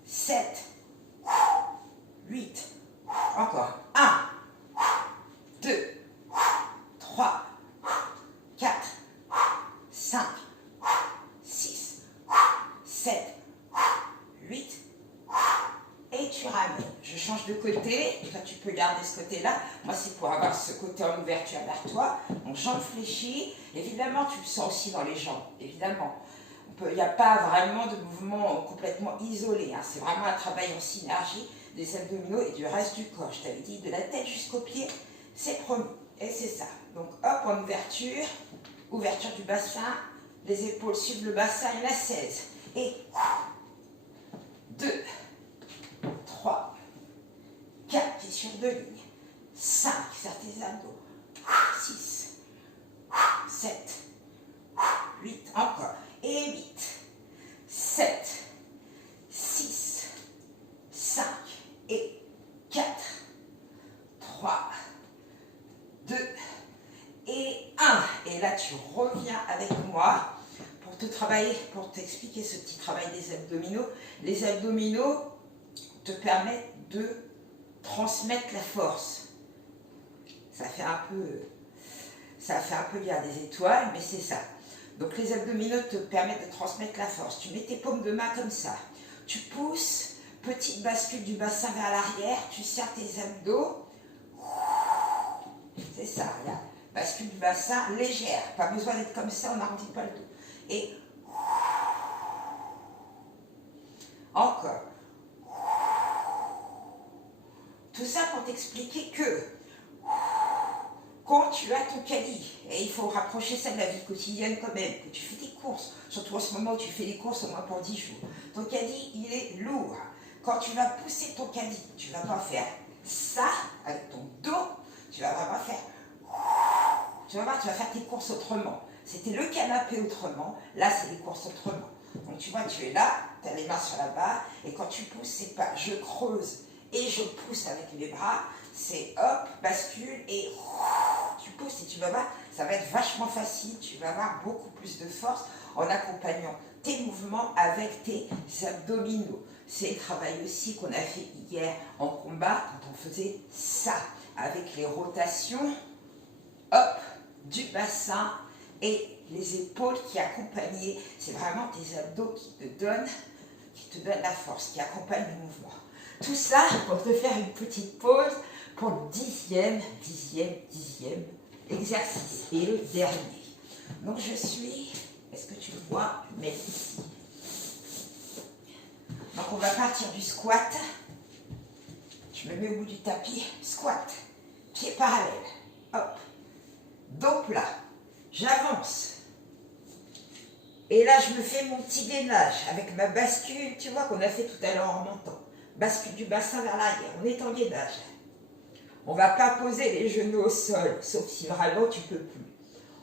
7, 8. Encore. 1, 2, 3, 4, 5, 6, 7, 8, et tu ramènes. Je change de côté, toi tu peux garder ce côté-là. Moi c'est pour avoir ce côté en ouverture vers toi. Donc jambes fléchies. Évidemment tu le sens aussi dans les jambes, évidemment. Il n'y a pas vraiment de mouvement complètement isolé. Hein. C'est vraiment un travail en synergie. des abdominaux et du reste du corps. Je t'avais dit de la tête jusqu'aux pieds, c'est promis. Et c'est ça. Donc hop, en ouverture, ouverture du bassin, les épaules suivent le bassin, il y en a 16. Et 2, 3, 4, pieds sur 2 lignes, 5, faire tes abdos, 6, 7, 8, encore, et 8, 7, 6, 5, et 4, 3, 2, et 1. Et là, tu reviens avec moi pour te travailler, pour t'expliquer ce petit travail des abdominaux. Les abdominaux te permettent de transmettre la force. Ça fait un peu lire des étoiles, mais c'est ça. Donc les abdominaux te permettent de transmettre la force. Tu mets tes paumes de main comme ça. Tu pousses, petite bascule du bassin vers l'arrière, tu serres tes abdos. C'est ça, regarde. Bascule du bassin légère. Pas besoin d'être comme ça, on n'arrondit pas le dos. Et encore. Tout ça pour t'expliquer que quand tu as ton caddie, et il faut rapprocher ça de la vie quotidienne quand même, que tu fais tes courses, surtout en ce moment où tu fais les courses au moins pour 10 jours, ton caddie, il est lourd. Quand tu vas pousser ton caddie, tu ne vas pas faire ça avec ton dos, tu vas vraiment faire... Tu vas voir, tu vas faire tes courses autrement. C'était le canapé autrement, là c'est les courses autrement. Donc tu vois, tu es là, tu as les mains sur la barre, et quand tu pousses, c'est pas je creuse et je pousse avec les bras, c'est hop, bascule et tu pousses et tu vas voir, ça va être vachement facile, tu vas avoir beaucoup plus de force en accompagnant tes mouvements avec tes abdominaux. C'est le travail aussi qu'on a fait hier en combat quand on faisait ça, avec les rotations, hop, du bassin et les épaules qui accompagnaient. C'est vraiment tes abdos qui te donnent la force, qui accompagnent le mouvement. Tout ça pour te faire une petite pause pour le dixième exercice et le dernier. Donc je suis, est-ce que tu le vois, je mets ici. Donc on va partir du squat. Je me mets au bout du tapis, squat, pied parallèle, hop, dos plat, j'avance. Et là, je me fais mon petit gainage avec ma bascule, tu vois, qu'on a fait tout à l'heure en remontant. Bascule du bassin vers l'arrière, on est en gainage. On ne va pas poser les genoux au sol, sauf si vraiment tu ne peux plus.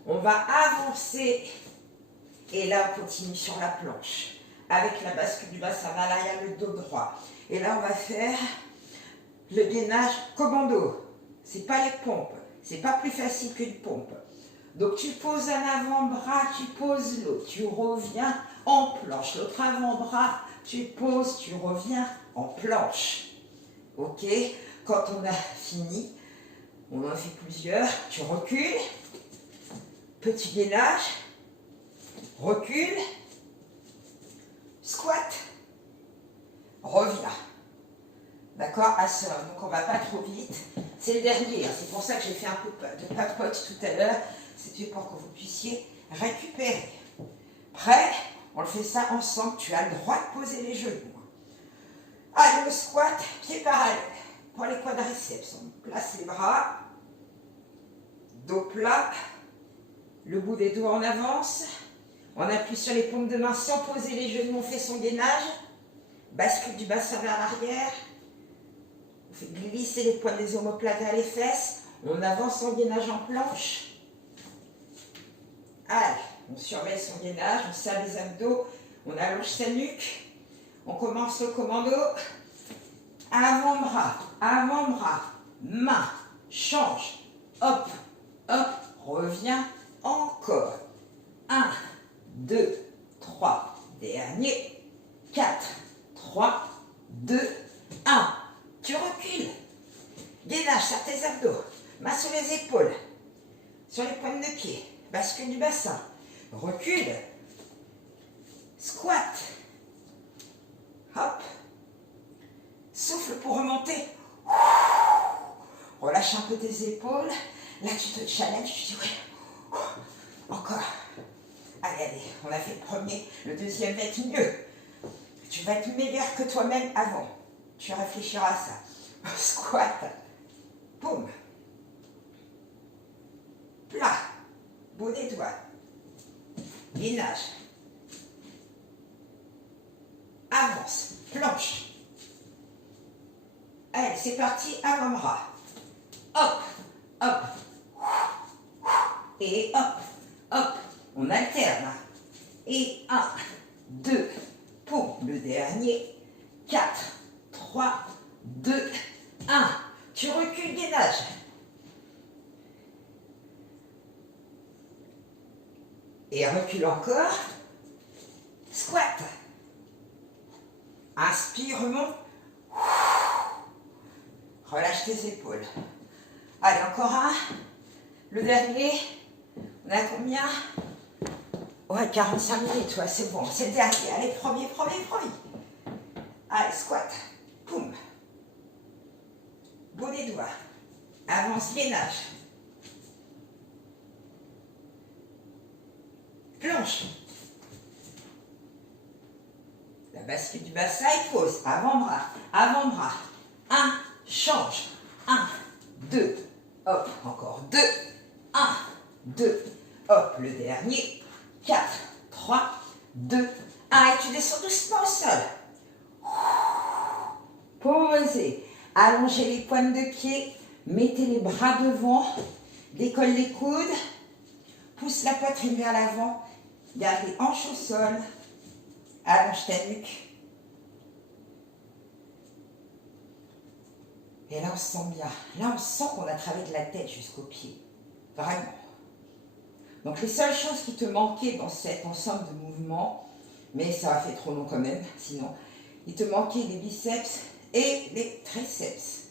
On va avancer, et là, on continue sur la planche, avec la bascule du bassin vers l'arrière, le dos droit. Et là, on va faire le gainage commando. Ce n'est pas les pompes, ce n'est pas plus facile qu'une pompe. Donc tu poses un avant-bras, tu poses l'autre, tu reviens en planche. L'autre avant-bras, tu poses, tu reviens en planche. Ok? Quand on a fini, on en fait plusieurs, tu recules, petit gainage, recule, squat, reviens. D'accord? Assort. Donc on ne va pas trop vite. C'est le dernier, hein. C'est pour ça que j'ai fait un peu de papote tout à l'heure. C'était pour que vous puissiez récupérer. Prêt? On le fait ça ensemble. Tu as le droit de poser les genoux. Allez, le squat, pied parallèle. Pour les quadriceps, on place les bras. Dos plat. Le bout des doigts en avance. On appuie sur les paumes de main sans poser les genoux. On fait son gainage. Bascule du bassin vers l'arrière. On fait glisser les points des omoplates vers les fesses. On avance en gainage en planche. Allez, on surveille son gainage, on serre les abdos, on allonge sa nuque. On commence le commando. Avant-bras, main, change. Hop, hop, reviens encore. 1, 2, 3, dernier. 4, 3, 2, 1. Tu recules. Gainage, serre tes abdos. Main sur les épaules. Sur les pointes de pied. Bascule du bassin. Recule. Squat. Hop. Souffle pour remonter. Relâche un peu tes épaules. Là, tu te challenges. Tu dis oui. Encore. Allez, on a fait le premier. Le deuxième va être mieux. Tu vas être meilleur que toi-même avant. tu réfléchiras à ça. Squat, paume, plat, bout des doigts, gainage, avance, planche. Allez, c'est parti, avant-bras. Hop, hop, et hop, hop, on alterne. Et 1, 2, pour le dernier, 4, 3, 2, 1. Tu recules, gainage. Et recule encore. Squat. Inspire, remonte. Relâche tes épaules. Allez, encore un. Le dernier. On a combien? Ouais, 45 minutes, ouais, c'est bon. C'est le dernier. Allez, premier. Allez, squat. Poum. Bout des doigts. Avance, gainage. Planche. La bascule du bassin et pose. Avant-bras. 1, change. 1, 2, hop, encore 2. 1, 2, hop, le dernier. 4, 3, 2, 1. Et tu descends doucement au sol. Posez. Allongez les pointes de pied. Mettez les bras devant. Décolle les coudes. Pousse la poitrine vers l'avant. Garde les hanches au sol. Allonge ta nuque. Et là, on se sent bien. Là, on sent qu'on a travaillé de la tête jusqu'aux pieds. Vraiment. Donc, les seules choses qui te manquaient dans cet ensemble de mouvements, mais ça a fait trop long quand même, sinon, il te manquait les biceps et les triceps.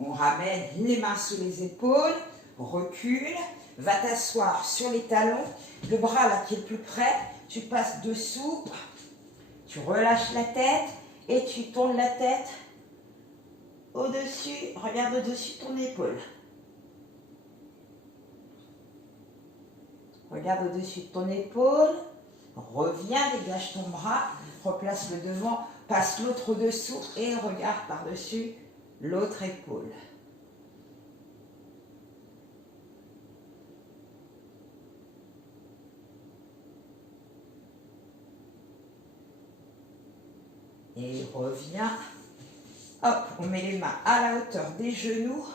On ramène les mains sous les épaules, recule, va t'asseoir sur les talons, le bras là qui est le plus près, tu passes dessous, tu relâches la tête et tu tournes la tête au-dessus, regarde au-dessus de ton épaule. Regarde au-dessus de ton épaule, reviens, dégage ton bras, replace le devant, passe l'autre au-dessous et regarde par-dessus l'autre épaule. Et reviens. Hop, on met les mains à la hauteur des genoux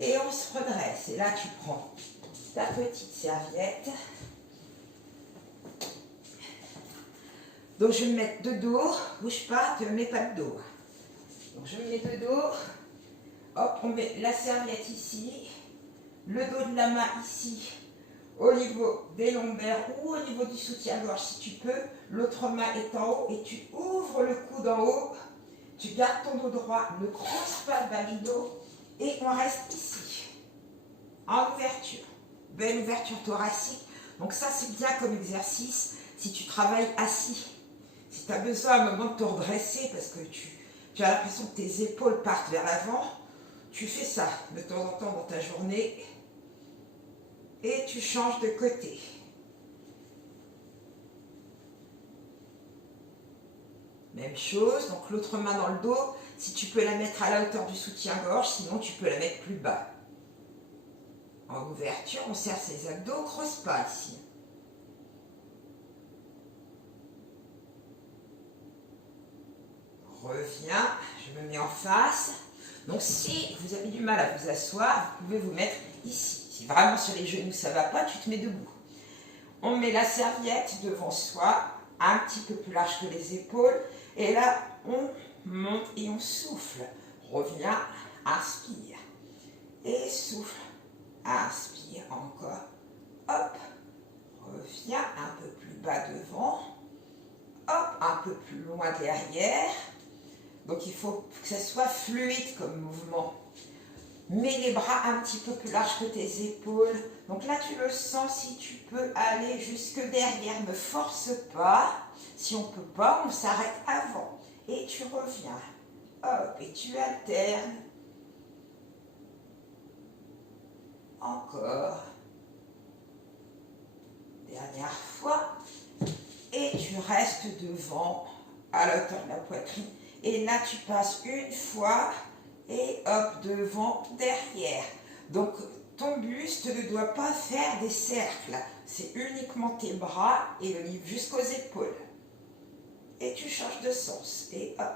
et on se redresse. Et là, tu prends ta petite serviette. Donc, je vais me mettre de dos. Bouge pas, ne mets pas de dos. Donc, je me mets de dos. Hop, on met la serviette ici. Le dos de la main ici, au niveau des lombaires ou au niveau du soutien-gorge si tu peux. L'autre main est en haut et tu ouvres le coude en haut. Tu gardes ton dos droit, ne creuse pas le bas du dos et on reste ici, en ouverture. Belle ouverture thoracique. Donc ça, c'est bien comme exercice si tu travailles assis. Si tu as besoin à un moment de te redresser parce que tu as l'impression que tes épaules partent vers l'avant, tu fais ça de temps en temps dans ta journée et tu changes de côté. Même chose, donc l'autre main dans le dos, si tu peux la mettre à la hauteur du soutien-gorge, sinon tu peux la mettre plus bas. En ouverture, on serre ses abdos, on ne creuse pas ici. Reviens, je me mets en face. Donc si vous avez du mal à vous asseoir, vous pouvez vous mettre ici. Si vraiment sur les genoux ça ne va pas, tu te mets debout. On met la serviette devant soi, un petit peu plus large que les épaules. Et là, on monte et on souffle. Reviens, inspire. Et souffle. Inspire encore. Hop. Reviens un peu plus bas devant. Hop, un peu plus loin derrière. Donc il faut que ça soit fluide comme mouvement. Mets les bras un petit peu plus larges que tes épaules. Donc là, tu le sens, si tu peux aller jusque derrière. Ne force pas. Si on ne peut pas, on s'arrête avant. Et tu reviens. Hop, et tu alternes. Encore. Dernière fois. Et tu restes devant à la hauteur de la poitrine. Et là, tu passes une fois et hop, devant, derrière. Donc, ton buste ne doit pas faire des cercles. C'est uniquement tes bras et le livre jusqu'aux épaules. Et tu changes de sens. Et hop.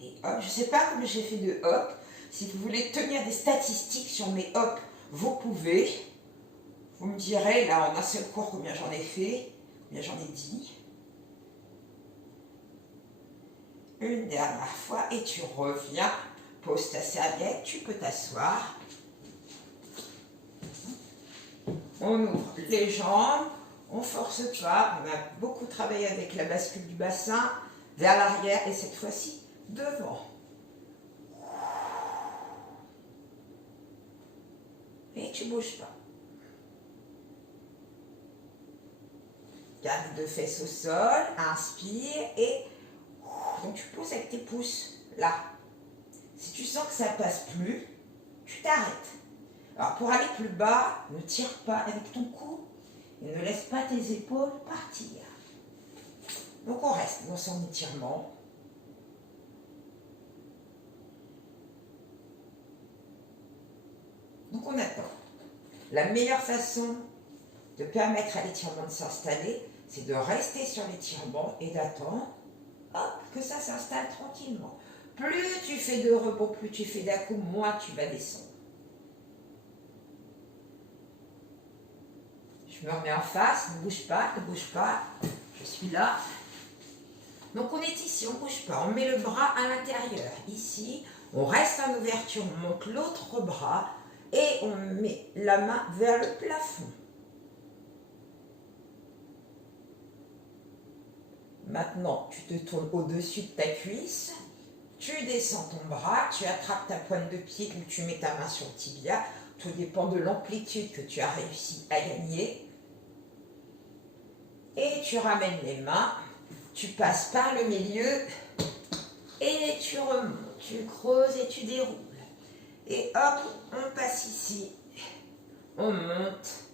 Et hop. Je ne sais pas comment j'ai fait de hop. Si vous voulez tenir des statistiques sur mes hop, vous pouvez. Vous me direz, là, en un seul cours, combien j'en ai fait, combien j'en ai dit. Une dernière fois et tu reviens. Pose ta serviette, tu peux t'asseoir. On ouvre les jambes, on force pas. On a beaucoup travaillé avec la bascule du bassin vers l'arrière et cette fois-ci devant. Et tu bouges pas. Garde les deux fesses au sol, inspire et donc tu pousses avec tes pouces là. Si tu sens que ça passe plus, tu t'arrêtes. Alors pour aller plus bas, ne tire pas avec ton cou et ne laisse pas tes épaules partir. Donc on reste dans son étirement. Donc on attend. La meilleure façon de permettre à l'étirement de s'installer, c'est de rester sur l'étirement et d'attendre que ça s'installe tranquillement. Plus tu fais de repos, plus tu fais d'un coup, moins tu vas descendre. Je me remets en face, ne bouge pas, je suis là. Donc on est ici, on ne bouge pas, on met le bras à l'intérieur. Ici, on reste en ouverture, on monte l'autre bras et on met la main vers le plafond. Maintenant, tu te tournes au-dessus de ta cuisse, tu descends ton bras, tu attrapes ta pointe de pied ou tu mets ta main sur le tibia. Tout dépend de l'amplitude que tu as réussi à gagner. Et tu ramènes les mains, tu passes par le milieu et tu remontes, tu creuses et tu déroules. Et hop, on passe ici, on monte,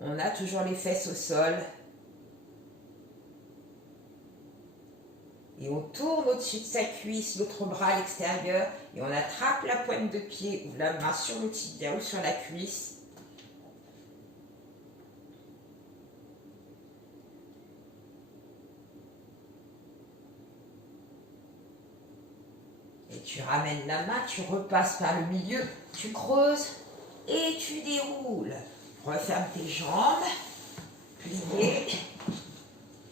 on a toujours les fesses au sol. Et on tourne au-dessus de sa cuisse, l'autre bras à l'extérieur, et on attrape la pointe de pied ou la main sur le tibia ou sur la cuisse. Et tu ramènes la main, tu repasses par le milieu, tu creuses et tu déroules. Referme tes jambes, pliées.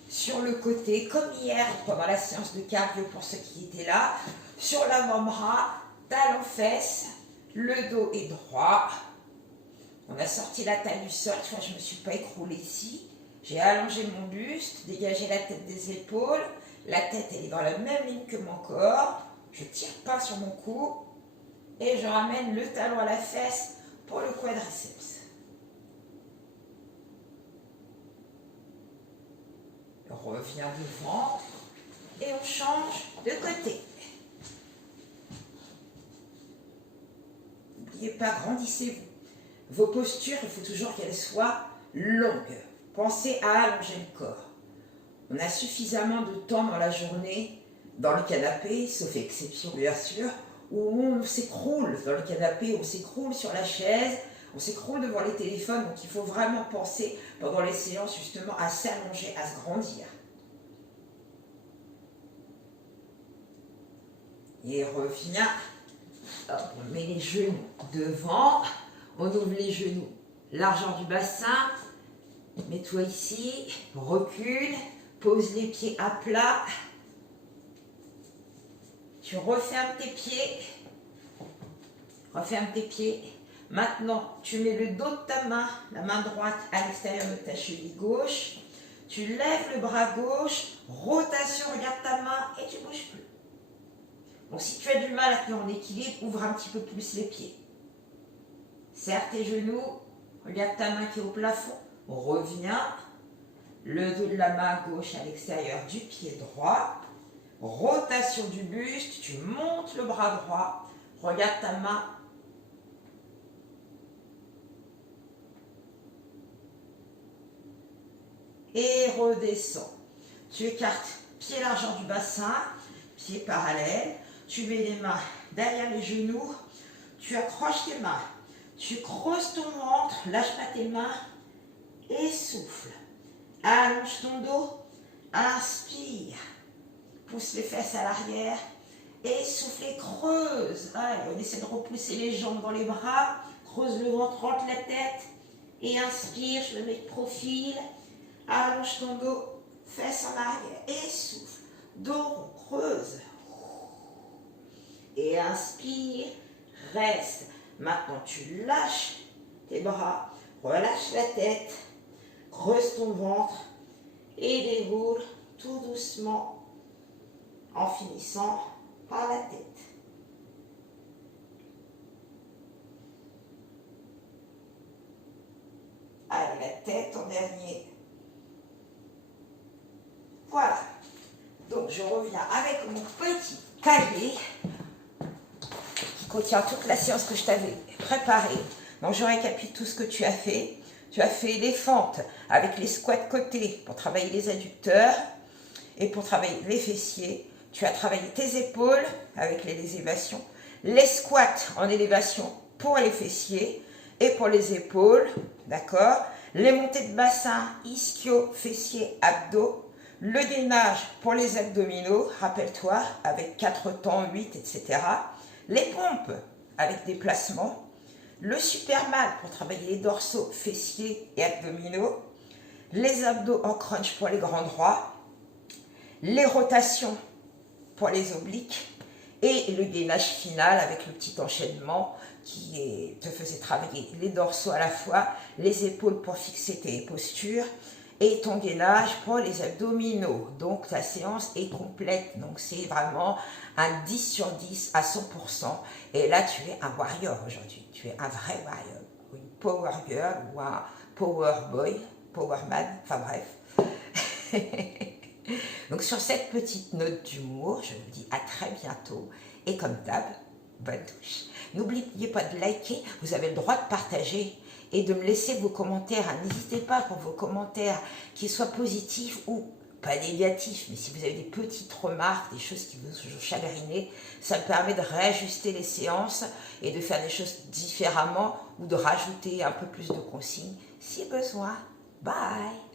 Sur le côté, comme hier pendant la séance de cardio pour ceux qui étaient là, sur l'avant-bras, talons fesses, le dos est droit. On a sorti la taille du sol, tu vois, je ne me suis pas écroulée ici. J'ai allongé mon buste, dégagé la tête des épaules. La tête, elle est dans la même ligne que mon corps. Je ne tire pas sur mon cou et je ramène le talon à la fesse pour le quadriceps. On revient devant et on change de côté. N'oubliez pas, grandissez-vous. Vos postures, il faut toujours qu'elles soient longues. Pensez à allonger le corps. On a suffisamment de temps dans la journée, dans le canapé, sauf exception bien sûr, où on s'écroule dans le canapé, on s'écroule sur la chaise, on s'écroule devant les téléphones, donc il faut vraiment penser pendant les séances justement à s'allonger, à se grandir. Et revient, hop, on met les genoux devant, on ouvre les genoux, largeur du bassin, mets-toi ici, recule, pose les pieds à plat, tu refermes tes pieds, maintenant tu mets le dos de ta main, la main droite à l'extérieur de ta cheville gauche, tu lèves le bras gauche, rotation, regarde ta main et tu ne bouges plus. Donc si tu as du mal à tenir en équilibre, ouvre un petit peu plus les pieds. Serre tes genoux, regarde ta main qui est au plafond, reviens, le dos de la main gauche à l'extérieur du pied droit, rotation du buste, tu montes le bras droit, regarde ta main et redescends. Tu écartes pied largeur du bassin, pieds parallèles. Tu mets les mains derrière les genoux. Tu accroches tes mains. Tu creuses ton ventre. Lâche pas tes mains. Et souffle. Allonge ton dos. Inspire. Pousse les fesses à l'arrière. Et souffle et creuse. Allez, on essaie de repousser les jambes dans les bras. Creuse le ventre, rentre la tête. Et inspire, je me mets de profil. Allonge ton dos. Fesses en arrière. Et souffle. Dos rond, creuse. Et inspire. Reste. Maintenant, tu lâches tes bras. Relâche la tête. Creuse ton ventre. Et déroule tout doucement en finissant par la tête. Allez, la tête en dernier. Voilà. Donc, je reviens avec mon petit cahier qui contient toute la séance que je t'avais préparée. Donc, je récapitule tout ce que tu as fait. Tu as fait les fentes avec les squats côtés pour travailler les adducteurs et pour travailler les fessiers. Tu as travaillé tes épaules avec les élévations, les squats en élévation pour les fessiers et pour les épaules, d'accord? Les montées de bassin, ischio, fessiers, abdos, le gainage pour les abdominaux, rappelle-toi, avec 4 temps, 8, etc. Les pompes avec des placements, le superman pour travailler les dorsaux, fessiers et abdominaux, les abdos en crunch pour les grands droits, les rotations pour les obliques et le gainage final avec le petit enchaînement qui te faisait travailler les dorsaux à la fois, les épaules pour fixer tes postures et ton gainage pour les abdominaux. Donc ta séance est complète, donc c'est vraiment un 10 sur 10 à 100%. Et là tu es un warrior aujourd'hui, tu es un vrai warrior, ou une power girl ou un power boy, power man, enfin bref. Donc sur cette petite note d'humour, je vous dis à très bientôt et comme d'hab, bonne touche. N'oubliez pas de liker, vous avez le droit de partager et de me laisser vos commentaires. N'hésitez pas pour vos commentaires, qu'ils soient positifs ou pas négatifs, mais si vous avez des petites remarques, des choses qui vous ont chagriné, ça me permet de réajuster les séances et de faire des choses différemment ou de rajouter un peu plus de consignes si besoin. Bye!